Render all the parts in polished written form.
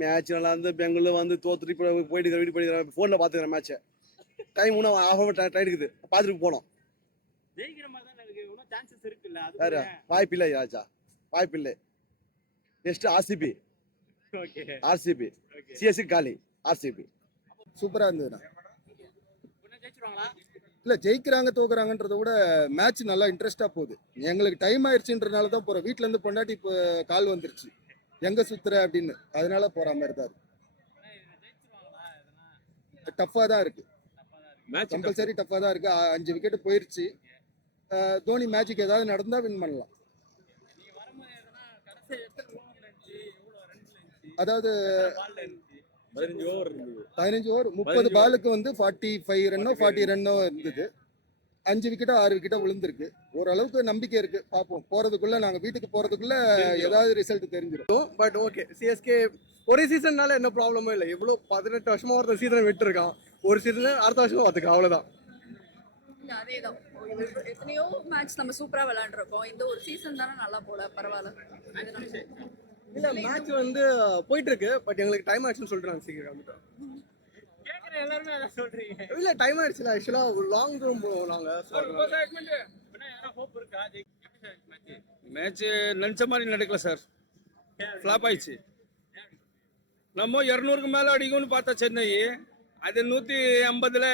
Match நல்லா இருந்து பெங்களூர் வந்து தோத்துட்டு இப்போ போயிட்டு வீடு போயிட்டு ஃபோனில் பார்த்துக்கிறேன் மேட்ச்சை. டைம் இன்னும் ஆஃப் ஹவர் டைம் இருக்குது, பார்த்துட்டு போனோம். வேறு வாய்ப்பில்லை ராஜா, வாய்ப்பில்லை. நெக்ஸ்ட் ஆர்சிபி, ஆர்சிபி சிஎஸ்சி காலி, ஆர்சிபி. சூப்பராக இருந்ததுண்ணா. இல்லை ஜெயிக்கிறாங்க தோக்குறாங்கன்றத விட மேட்ச் நல்லா இன்ட்ரெஸ்டாக போகுது. எங்களுக்கு டைம் ஆயிடுச்சுன்றனால தான் போகிறோம். வீட்டிலேருந்து பொண்டாட்டி இப்போ கால் வந்துருச்சு எங்கே சுற்றுற அப்படின்னு, அதனால போகிற மாதிரி தான் இருக்கு. டஃப்பாக தான் இருக்கு, கம்பல்சரி டஃப்பாக தான் இருக்கு. 5 விக்கெட்டு போயிருச்சு. தோனி மேட்சுக்கு ஏதாவது நடந்தால் வின் பண்ணலாம். அதாவது 15 ஓவர் 30 பாலுக்கு வந்து 45 ரன்னோ 40 ரன்னோ இருந்தது. 5 விக்கெட்டோ 6 விக்கெட்டோ விழுந்திருக்கு. ஓரளவுக்கு நம்பிக்கை இருக்கு, பார்ப்போம். போறதுக்குள்ள நாங்க வீட்டுக்கு போறதுக்குள்ள ஏதாவது ரிசல்ட் தெரிஞ்சிடும். பட் ஓகே, சிஎஸ்கே ஒரே சீசன்னால என்ன ப்ராப்ளமும் இல்லை. எவ்வளோ 18 வருஷமா ஒருத்தர் சீசனை விட்டுருக்கான், ஒரு சீசன் அடுத்த வருஷம் பார்த்துக்கலாம், அவ்வளோதான். அதேதான், எத்தனையோ மேட்ச் நம்ம சூப்பரா விளையாண்டுருக்கோம். இந்த ஒரு சீசன் தானே நல்லா போல, பரவாயில்ல. இல்ல மேட்ச் வந்து போயிட்டு இருக்கு, பட் எங்களுக்கு டைம் ஆயிடுச்சுன்னு சொல்லிட்டு நாங்கள் சீக்கிரம் வந்துட்டோம். இல்ல டைம் ஆயிடுச்சுல, ஆக்சுவலா லாங் ரூம் போவோம் நாங்க. மேட்ச் நினைச்ச மாதிரி நடக்கல சார், ஃபிளாப் ஆயிடுச்சு. நம்ம 200க்கு மேல அடிக்கும்னு பார்த்தா சென்னை, அது 150ல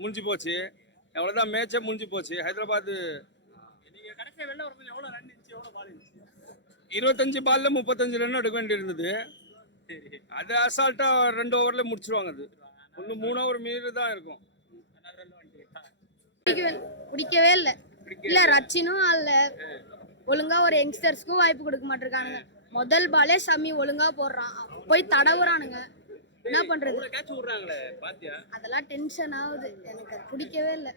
முடிஞ்சு போச்சு. அவ்வளவுதான், மேட்சே முடிஞ்சு போச்சு. ஹைதராபாத் 25 பால்ல 35 ரன் எடுக்க வேண்டி இருந்தது. அது அசால்ட்டா 2 ஓவர்ல முடிச்சிருவாங்க. அது இன்னும் 3 ஓவர் மீறி தான் இருக்கும். பிடிக்கவே இல்லை. இல்ல ரச்சினும் அல்ல, ஒழுங்கா ஒரு யங்ஸ்டர்ஸ்க்கும் வாய்ப்பு கொடுக்க மாட்டிருக்கானுங்க. முதல் பாலே சமி ஒழுங்கா போடுறான், போய் தடவுறானுங்க. என்ன பண்றது? அதெல்லாம் டென்ஷன் ஆகுது, எனக்கு அது பிடிக்கவே இல்லை.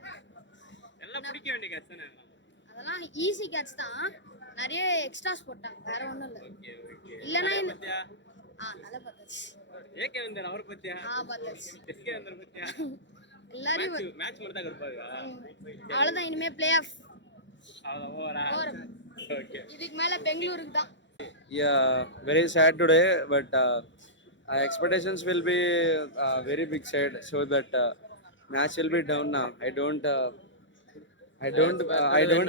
அதெல்லாம் ஈஸி கேட்ச் தான், நிறைய எக்ஸ்ட்ராஸ் போட்டாங்க, வேற ஒண்ணும் இல்லை. இல்லைன்னா நல்லா பார்த்தாச்சு. எல்லாரும் அவ்வளவுதான், இனிமே பிளே ஆஃப். இதுக்கு மேல பெங்களூருக்கு தான். Yeah, very sad today, but expectations will be very big side, so that match will be down now. I don't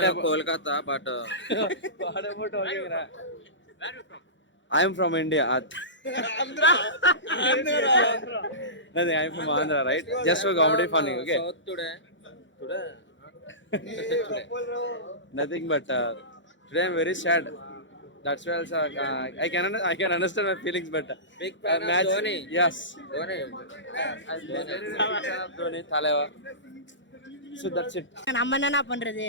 have Kolkata, but what about Where are you from? I am from India. Andhra. Nothing, I am from Andhra, right? Just for comedy funny, okay? Today. Nothing, but today I am very sad. That's why also, I can understand my feelings, but big fan of Dhoni. Yes, Dhoni. Dhoni Thaleva. So that's it. நம்ம என்ன பண்றது?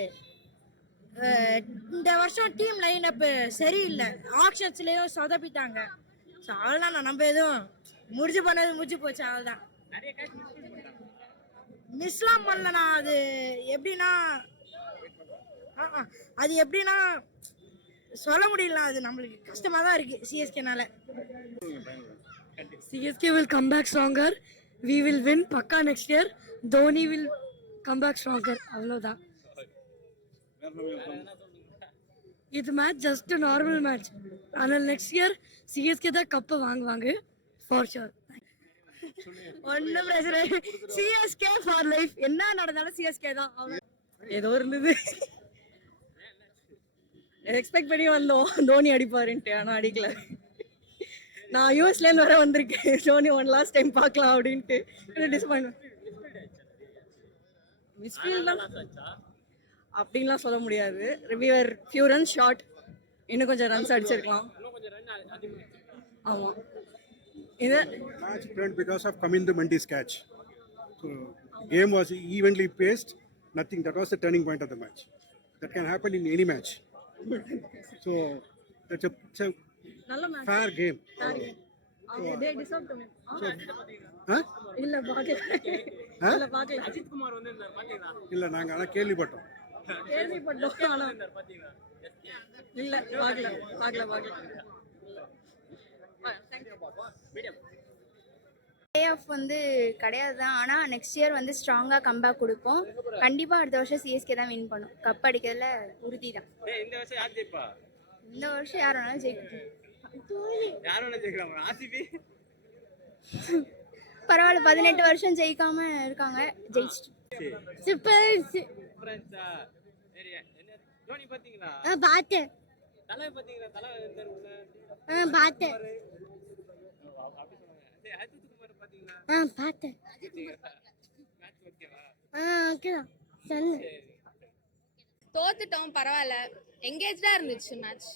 இந்த வருஷம் team line up சரியில்லை, ஆக்ஷன்ஸ்லயும் சொதப்பிட்டாங்க. அவ்வளோதான், நம்ம எதுவும் முடிஞ்சு பண்ணது முடிஞ்சு போச்சு, அவ்வளோதான். மிஸ்லாம் பண்ணலண்ணா. அது எப்படின்னா சொல்ல முடியல, அது நம்மளுக்கு கஷ்டமா தான் இருக்கு சிஎஸ்கேனால. CSK will come back stronger. We will win pakka next year. Dhoni will come back stronger. அவ்வளவுதான். இது மேட்ச் ஜஸ்ட் நார்மல் மேட்ச். ஆனால் நெக்ஸ்ட் இயர் சிஎஸ்கே தான் கப்பை வாங்குவாங்க ஃபார் ஷூர். ஒன்றும் பிரச்சனை, சிஎஸ்கே ஃபார் லைஃப். என்ன நடந்தாலும் சிஎஸ்கே தான். ஏதோ இருந்தது, எக்ஸ்பெக்ட் பண்ணி வந்தோம் தோனி அடிப்பாருன்ட்டு, ஆனால் அடிக்கல. நான் யூஎஸ்லேருந்து வர வந்திருக்கேன், தோனி ஒன் லாஸ்ட் டைம் பார்க்கலாம் அப்படின்ட்டு. டிசப்பாயின்மெண்ட். மிஸ்ஃபீல்ட் தான் அப்படின்லாம் சொல்ல முடியாது. ரிவியர் ஃபியூ ரன்ஸ் ஷார்ட், இன்னும் கொஞ்சம் ரன்ஸ் அடிச்சிருக்கலாம். ஆமாம், இது match turned because of Kamindu Mendy's catch. So game was evenly paced. Nothing. That was the turning point of the match. That can happen in any match. So it's a fair game. they deserve to win. இல்ல பாக்கல. அஜித் குமார் வந்திருந்தார், பாத்தீங்களா? இல்ல, நாங்க அத கேள்விப்பட்டோம். ஆனா இல்ல பாக்கல. பிளே ஆஃப் வந்து கிடையாது தான், ஆனால் நெக்ஸ்ட் இயர் வந்து ஸ்ட்ராங்காக கம்பேக் கொடுப்போம். கண்டிப்பாக அடுத்த வருஷம் சிஎஸ்கே தான் வின் பண்ணும். கப் அடிக்கிறதுல உறுதி தான். இந்த வருஷம் யார் வேணாலும் ஜெயிக்கட்டும். யாரும் ஜெயிக்கலாம் ஆர்சிபி பரவாயில்ல 18 வருஷம் ஜெயிக்காம இருக்காங்க, ஜெயிச்சிட்டு சூப்பர். ஃப்ரெண்ட்ஸா சரி என்ன தோனி பாத்தீங்களா பார்த்தேன் தலை பாத்தீங்களா தலை எந்த இருக்குல்ல பார்த்தேன் அப்படி சொல்லுங்க சரி அஜித் குமார் பாத்தீங்களா பார்த்தேன். மேட்ச் ஓகேவா ஓகேதான் சொல்லு. தோத்துட்டோம் பரவாயில்ல, எங்கேஜ்டா இருந்துச்சு மேட்ச்.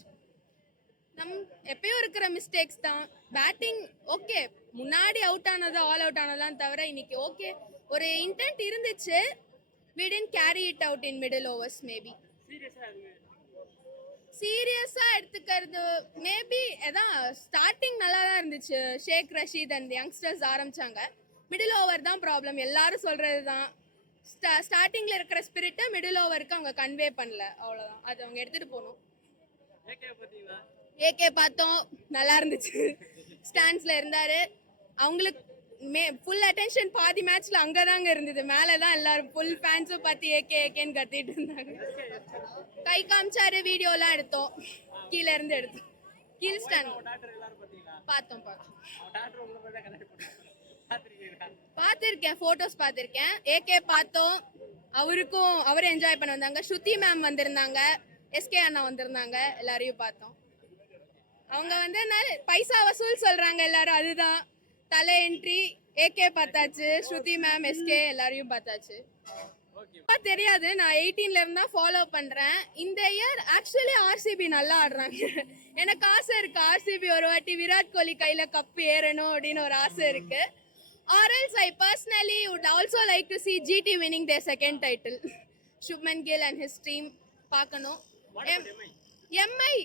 எப்பயும் இருக்கிற மிஸ்டேக்ஸ் தான். பேட்டிங் ஓகே, முன்னாடி அவுட் ஆனது ஆல் அவுட் ஆனதுலாம் தவிர இன்னைக்கு ஓகே, ஒரு இன்டென்ட் இருந்துச்சு. we didn't carry it out in middle overs maybe. சீரியஸா எடுத்துக்கிறது மேபி அதான் ஸ்டார்டிங் நல்லா தான் இருந்துச்சு. ஷேக் ரஷீத் அண்ட் யங்ஸ்டர்ஸ் ஆரம்பிச்சாங்க. மிடில் ஓவர் தான் ப்ராப்ளம், எல்லாரும் சொல்றது தான். ஸ்டார்டிங்ல இருக்கிற ஸ்பிரிட்டை மிடில் ஓவருக்கு அவங்க கன்வே பண்ணல, அவ்வளோதான். அது அவங்க எடுத்துட்டு போகணும். ஏகே பார்த்தோம், நல்லா இருந்துச்சு. ஸ்டாண்ட்ஸ்ல இருந்தாரு. அவங்களுக்கு ஃபுல் அட்டென்ஷன் பாதி மேட்ச்ல அங்கதாங்க இருந்தது, மேலதான் எல்லாரும் ஃபுல் ஃபேன்ஸும் பார்த்து ஏகே ஏகேன்னு கத்திட்டு இருந்தாங்க. கை காமிச்சாரு, வீடியோலாம் எடுத்தோம், கீழே இருந்து எடுத்தோம். கீழ் ஸ்டாண்ட் பார்த்தோம். பார்த்திருக்கேன், போட்டோஸ் பார்த்திருக்கேன். ஏகே பார்த்தோம், அவரும் என்ஜாய் பண்ண வந்தாங்க. ஸ்ருதி மேம் வந்திருந்தாங்க, எஸ்கே அண்ணா வந்திருந்தாங்க, எல்லாரையும் பார்த்தோம். அவங்க வந்து பைசா வசூல் சொல்றாங்க எல்லாரும், அதுதான் தலை என்ட்ரி. ஏகே பார்த்தாச்சு, ஸ்ருதி மேம், எஸ்கே எல்லாரையும் பார்த்தாச்சு. தெரியாது, நான் 18ல இருந்தா ஃபாலோ பண்றேன். இந்த இயர் ஆக்சுவலி ஆர்சிபி நல்லா ஆடுறாங்க. எனக்கு ஆசை இருக்கு, ஆர்சிபி ஒரு வாட்டி விராட் கோலி கையில கப் ஏறணும் அப்படின்னு ஒரு ஆசை இருக்கு. Or else I personally would also like to see GT winning their second title. Shubman Gill and his team பார்க்கணும். MI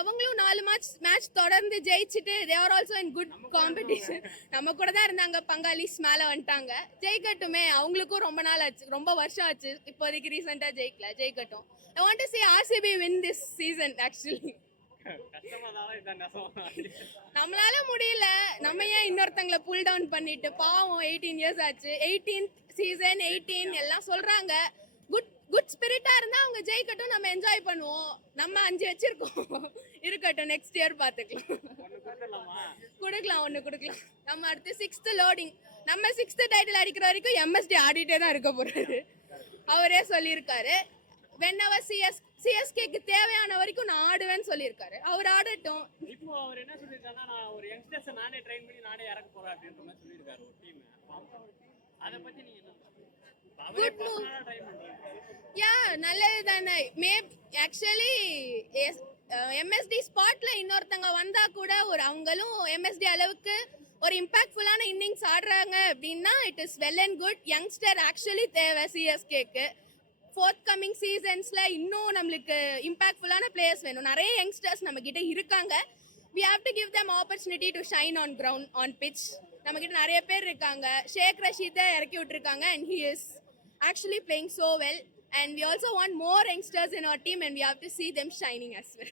அவங்களும் 4 மேட்ச் தொடர்ந்து ஜெயிச்சிட்டு they are also in good competition. நம்ம கூட தான் இருந்தாங்க, பங்காளிஸ் மேல வந்துட்டாங்க. ஜெயிக்கட்டுமே, அவங்களுக்கும் ரொம்ப நாள் ஆச்சு, ரொம்ப வருஷம் ஆச்சு. இப்போதைக்கு ரீசெண்டா ஜெயிக்கட்டும். I want to see RCB win this season actually. நம்மளால முடியல, நம்ம ஏன் இன்னொருத்தங்களை புல் டவுன் பண்ணிட்டு, பாவம் 18 இயர்ஸ் ஆச்சு. 18th சீசன் 18 எல்லாம் சொல்றாங்க. குட் ஸ்பிரிட்டா இருந்தா அவங்க ஜெயிக்கட்டும், நம்ம என்ஜாய் பண்ணுவோம். நம்ம 5 வச்சிருக்கோம், இருக்கட்டும், நெக்ஸ்ட் இயர் பாத்துக்கலாம். ஒண்ணு கொடுக்கலாம். நம்ம அடுத்து 6th லோடிங், நம்ம 6th டைட்டில் அடிக்கிற வரைக்கும் MSD ஆடிட்டே தான் இருக்க போறாரு, அவரே சொல்லியிருக்காரு. whenever சிஎஸ்கேக்கு தேவையான வரைக்கும் நான் ஆடுவேன்னு சொல்லியிருக்காரு, அவர் ஆடட்டும். இப்போ அவர் என்ன சொல்லியிருக்காருன்னா, நான் ஒரு யங்ஸ்டர்ஸ் நானே ட்ரெயின் பண்ணி நானே இறக்க போறேன் அப்படின்ற மாதிரி சொல்லியிருக்காரு ஒரு டீம். அதை பத்தி நீங்க என்ன குட் மூவ். நல்லது தானே. ஆக்சுவலி MSD ஸ்பாட்ல இன்னொருத்தங்க வந்தா கூட அவங்களும் MSD அளவுக்கு ஒரு இம்பாக்ட்ஃபுல்லான இன்னிங்ஸ் ஆடுறாங்க அப்படின்னா it is well and good. Youngster actually தேவை சிஎஸ்கேக்கு. ஃபோர்த் கமிங் சீசன்ஸ்ல இன்னும் நம்மளுக்கு இம்பாக்ட்ஃபுல்லான பிளேயர்ஸ் வேணும். நிறைய யங்ஸ்டர்ஸ் நம்ம கிட்ட இருக்காங்க. we have to give them opportunity to shine on ground, on pitch. நம்ம கிட்ட நிறைய பேர் இருக்காங்க. ஷேக் ரஷீதை இறக்கி விட்டுருக்காங்க and he is actually playing so well, and we also want more youngsters in our team and we have to see them shining as well.